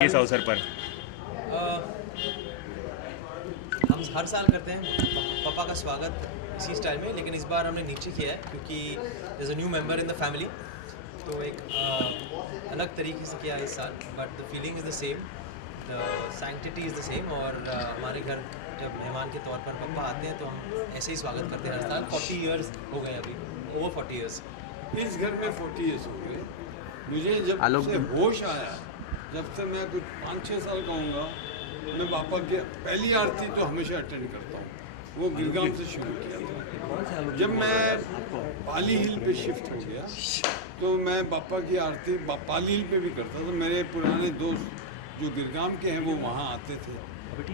इस अवसर पर हम हर साल करते हैं पापा का स्वागत इसी स्टाइल में, लेकिन इस बार हमने नीचे किया है क्योंकि there is a new member in the family, तो एक अलग तरीके से किया इस साल। But the feeling is the same, the sanctity is the same. और हमारे घर जब मेहमान के तौर पर पापा आते हैं तो हम ऐसे ही स्वागत करते हैं हर साल। 40 इयर्स हो गए अभी, ओवर 40 इयर्स। इस घर में 40 इयर्स हो गए। मुझे जब से होश आया, जब से मैं कुछ 5-6 साल का होऊंगा, मैं पापा की पहली आरती तो हमेशा अटेंड करता हूँ। वो गिरगांव से शुरू किया था। जब मैं पाली हिल पे शिफ्ट हो गया तो मैं पापा की आरती पाली हिल पे भी करता था। मेरे पुराने दोस्त जो गिरगांव के हैं वो वहाँ आते थे,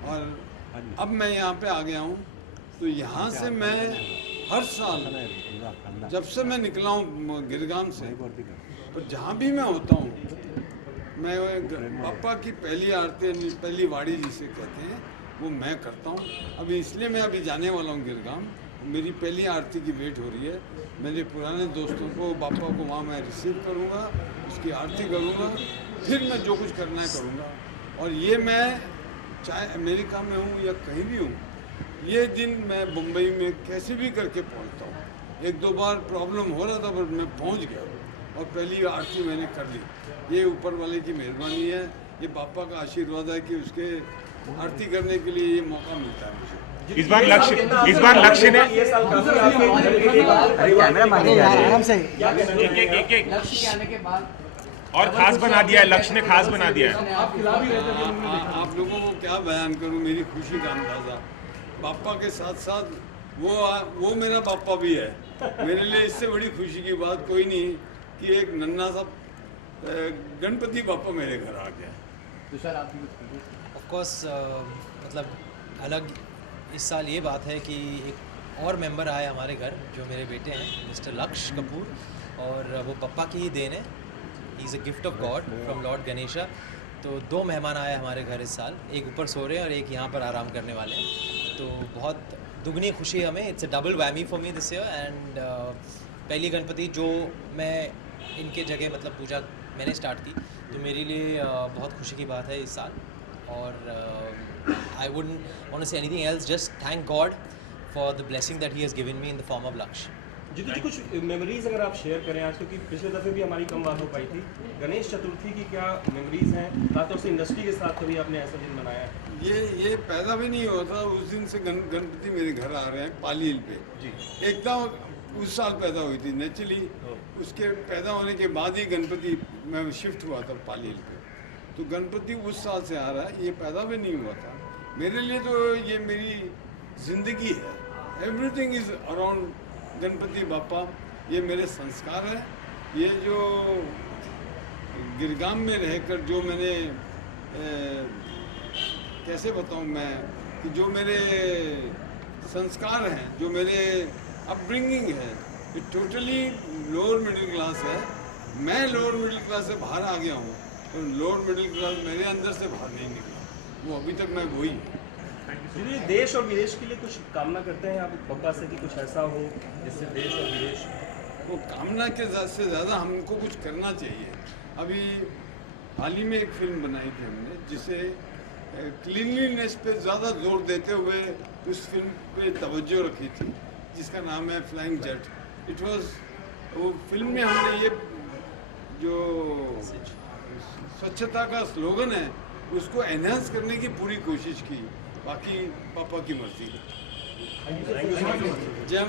और अब मैं यहाँ पे आ गया हूँ। तो यहाँ से मैं हर साल, जब से मैं निकला हूँ गिरगांव से, पर जहाँ भी मैं होता हूँ, मैं पापा की पहली आरती, पहली वाड़ी जिसे कहते हैं, वो मैं करता हूँ। अभी इसलिए मैं अभी जाने वाला हूँ गिरगांव। मेरी पहली आरती की वेट हो रही है। मेरे पुराने दोस्तों को, पापा को वहाँ मैं रिसीव करूँगा, उसकी आरती करूँगा, फिर मैं जो कुछ करना है करूँगा। और ये मैं चाहे अमेरिका में हूँ या कहीं भी हूँ, ये दिन मैं मुंबई में कैसे भी करके पहुँचता हूँ। 1-2 बार प्रॉब्लम हो रहा था पर मैं पहुँच गया और पहली आरती मैंने कर ली। ये ऊपर वाले की मेहरबानी है, ये पापा का आशीर्वाद है कि उसके आरती करने के लिए ये मौका मिलता है मुझे। इस बार लक्ष्य ने आराम से और खास बना दिया है। लक्ष्य ने खास बना दिया है। आप लोगों को क्या बयान करूं मेरी खुशी का अंदाजा। पापा के साथ साथ वो मेरा पापा भी है। मेरे लिए इससे बड़ी खुशी की बात कोई नहीं कि एक नन्हा सा गणपति पापा मेरे घर आ गया। ऑफ कोर्स मतलब अलग इस साल ये बात है कि एक और मेंबर आए हमारे घर, जो मेरे बेटे हैं मिस्टर लक्ष्य कपूर, और वो पापा की ही देन है। He is a gift of God from Lord Ganesha. तो 2 मेहमान आए हमारे घर इस साल, एक ऊपर सो रहे हैं और एक यहाँ पर आराम करने वाले हैं। तो बहुत दुगनी खुशी है हमें। It's a double whammy for me this year. And पहली गणपति जो मैं इनके जगह मतलब पूजा मैंने स्टार्ट की, तो मेरे लिए बहुत खुशी की बात है इस साल। और I wouldn't want to say anything else, just thank God for the blessing that he has given me in the form of Lakshya. जितनी कुछ मेमोरीज अगर आप शेयर करें आज, क्योंकि पिछले दफ़े भी हमारी कम बात हो पाई थी, गणेश चतुर्थी की क्या मेमोरीज हैं, खासतौर से इंडस्ट्री के साथ कभी आपने ऐसा दिन मनाया है? ये पैदा भी नहीं हुआ था उस दिन से गणपति मेरे घर आ रहे हैं पाली हिल पे जी। एकदम उस साल पैदा हुई थी नेचुरली। उसके पैदा होने के बाद ही गणपति मैं शिफ्ट हुआ था पाली हिल पे। तो गणपति उस साल से आ रहा है, ये पैदा भी नहीं हुआ था। मेरे लिए तो ये मेरी जिंदगी है। एवरीथिंग इज अराउंड गणपति बापा। ये मेरे संस्कार है। ये जो गिरगांव में रहकर जो मैंने कैसे बताऊं मैं कि जो मेरे संस्कार हैं, जो मेरे अपब्रिंगिंग है, ये टोटली लोअर मिडिल क्लास है। मैं लोअर मिडिल क्लास से बाहर आ गया हूँ, तो लोअर मिडिल क्लास मेरे अंदर से बाहर नहीं निकला। वो अभी तक मैं वही हूँ। जी, देश और विदेश के लिए कुछ कामना करते हैं आप पापा से कि कुछ ऐसा हो जिससे देश और विदेश? वो कामना के से ज़्यादा हमको कुछ करना चाहिए। अभी हाल ही में एक फिल्म बनाई थी हमने, जिसे क्लीनलीनेस पे ज़्यादा जोर देते हुए उस फिल्म पे तवज्जो रखी थी, जिसका नाम है फ्लाइंग जेट। इट वाज, वो फिल्म में हमने ये जो स्वच्छता का स्लोगन है उसको एनहांस करने की पूरी कोशिश की। बाकी पापा की मर्जी। जय